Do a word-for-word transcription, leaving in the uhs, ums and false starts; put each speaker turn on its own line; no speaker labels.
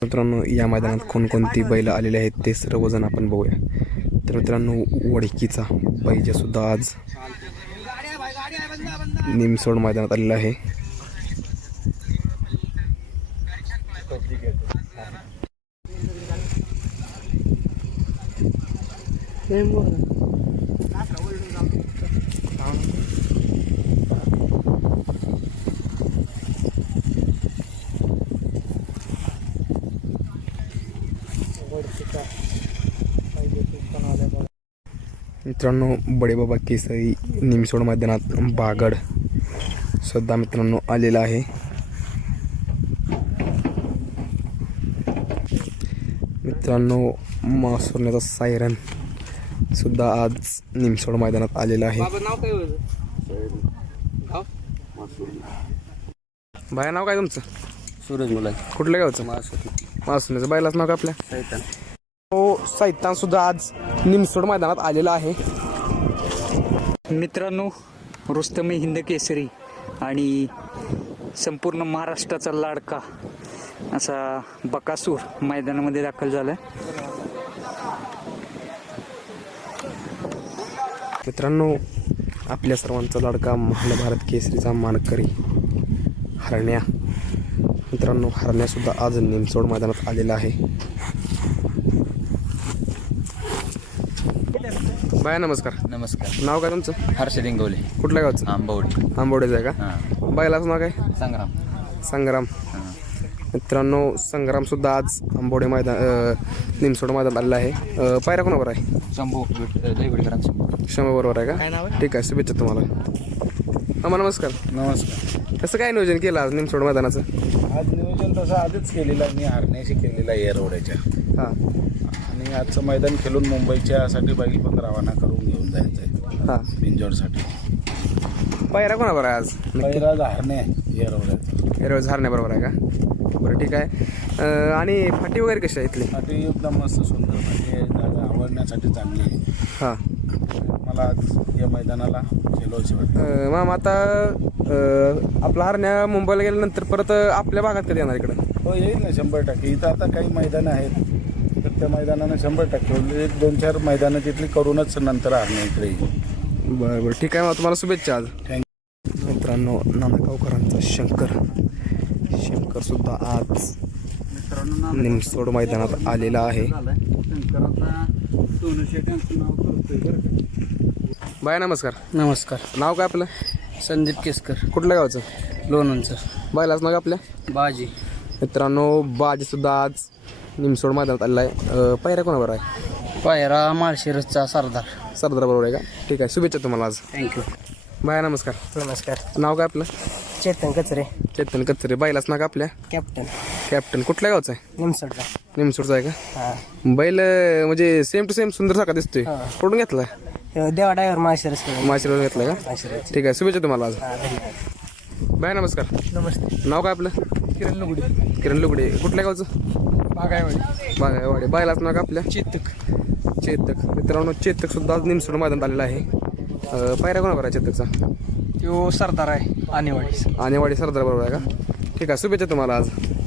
मित्रांनो, या मैदानात कोणकोणती बैल आलेले आहेत ते सर्वजण आपण बघूया. तर मित्रांनो, वडकीचा बैजा सुद्धा आज निमसोड मैदानात आलेला आहे. मित्रांनो, बडेबाबा केसरी निमसोड मैदानात बागड सुद्धा मित्रांनो आलेला आहे. मित्रांनो, मासुरण्याचा सायरन सुद्धा आज निमसोड मैदानात आलेला आहे. बाया नाव काय तुमचं?
सूरज मुला.
कुठल्या गावचं? मासुरण्याचं. बैलाच नाव का आपल्या?
सैतान.
हो, सैतान सुद्धा आज निमसोड मैदानात आलेला आहे.
मित्रांनो, रुस्तमी हिंद केसरी आणि संपूर्ण महाराष्ट्राचा लाडका असा बकासूर मैदानामध्ये दाखल झाला.
मित्रांनो, आपल्या सर्वांचा लाडका महाभारत केसरीचा मानकरी हरण्या मित्रांनो हरण्या सुद्धा आज निमसोड मैदानात आलेला आहे. बाय नमस्कार.
नमस्कार.
नाव काय तुमचं?
हर्ष दिंगवले.
कुठल्या गावचं?
आंबवडी.
आंबवडेचं आहे का?
हां.
बैलाचं नाव काय?
संग्राम.
संग्राम.
हां.
मित्रांनो, संग्राम सुद्धा आज आंबवडे मैदान निमसोड मैदानात आलेला आहे. पायऱ्या कोणावर आहे?
शंभू लईवडीकरांचा शंभू.
शंभू बरोबर आहे का? ठीक आहे, शुभेच्छा तुम्हाला. हां, नमस्कार.
नमस्कार.
कसं काय नियोजन केलं आज निमसोड मैदानाचं?
आज नियोजन तसं आधीच केलेलं आहे. मी हरण्याशी केलेला आहे एरवड्याच्या.
हां.
आणि आजचं मैदान खेळून मुंबईच्यासाठी बैल पण रवाना करून घेऊन जायचं आहे
हां.
बिंजोडसाठी.
पायऱ्या कोणावर आहे आज?
पहिला हरणे एरवड्यात.
एरवळ झारण्याबरोबर आहे का? बरं, ठीक आहे. अं, आणि फाटी वगैरे कशी आहे इथली?
फाटी एकदम मस्त सुंदर फाटी आहे. जागा आवडण्यासाठी चांगली आहे.
हां.
मला आज या मैदानाला खेळवायची वाटतं.
अं, मामा आता अं, आपला हरण्या मुंबईला गेल्यानंतर परत आपल्या भागात कधी येणार इकडं?
हो, येईल ना शंभर टक्के. इथं आता काही मैदानं आहेत तर त्या मैदानानं शंभर टक्के म्हणजे एक दोन चार मैदानं तिथली करूनच नंतर हरणे इकडे येईल.
बरं बरं, ठीक आहे. मग तुम्हाला शुभेच्छा आज.
थँक्यू.
मित्रांनो, नानागावकरांचा शंकर शंकर सुद्धा आज निमसोड मैदानात आलेला आहे. बाय नमस्कार.
नमस्कार.
नाव काय आपलं?
संदीप केसकर,
कुठल्या गावचं?
लोणंदचं.
बैलाच नाव आपल्या?
बाजी.
मित्रांनो, बाजी सुद्धा आज निमसोड मैदानात आलेला आहे. पायऱ्या कोणावर आहे?
पायरा माळशिरसचा सरदार.
सरदार बरोबर आहे का? ठीक आहे, शुभेच्छा तुम्हाला आज.
थँक्यू.
बाय नमस्कार.
नमस्कार.
नाव काय आपलं?
चेतन कचरे,
चेतन कचरे. बैलाच नाव का आपल्या?
कॅप्टन.
कॅप्टन. कुठल्या गावचं आहे?
निमसोडचा.
निमसोडचा आहे का?
हां.
बैल अं, म्हणजे सेम टू सेम सुंदर सारखा दिसतोय.
हां.
कुठून घेतला?
देवा डायव्हर माळशिरस.
माशिरवरून घेतला का?
माळशिरस.
ठीक आहे, शुभेच्छा तुम्हाला आज.
हां, धन्यवाद.
बाय नमस्कार.
नमस्ते.
नाव काय आपलं?
किरण लुगडी,
किरण लुगडे. कुठल्या गावचं?
बागायवाडी.
बागायवाडी. बैलाच नाव का आपल्या?
चेतक.
चेतक. मित्रांनो, चेतक सुद्धा आज निमसोड मैदानात आलेला आहे. अं, पायऱ्या कोणावर आहे चेतकचा?
तो सरदार आहे आणेवाडी.
आणेवाडी सरदार बरोबर आहे का? ठीक आहे, शुभेच्छा तुम्हाला आज.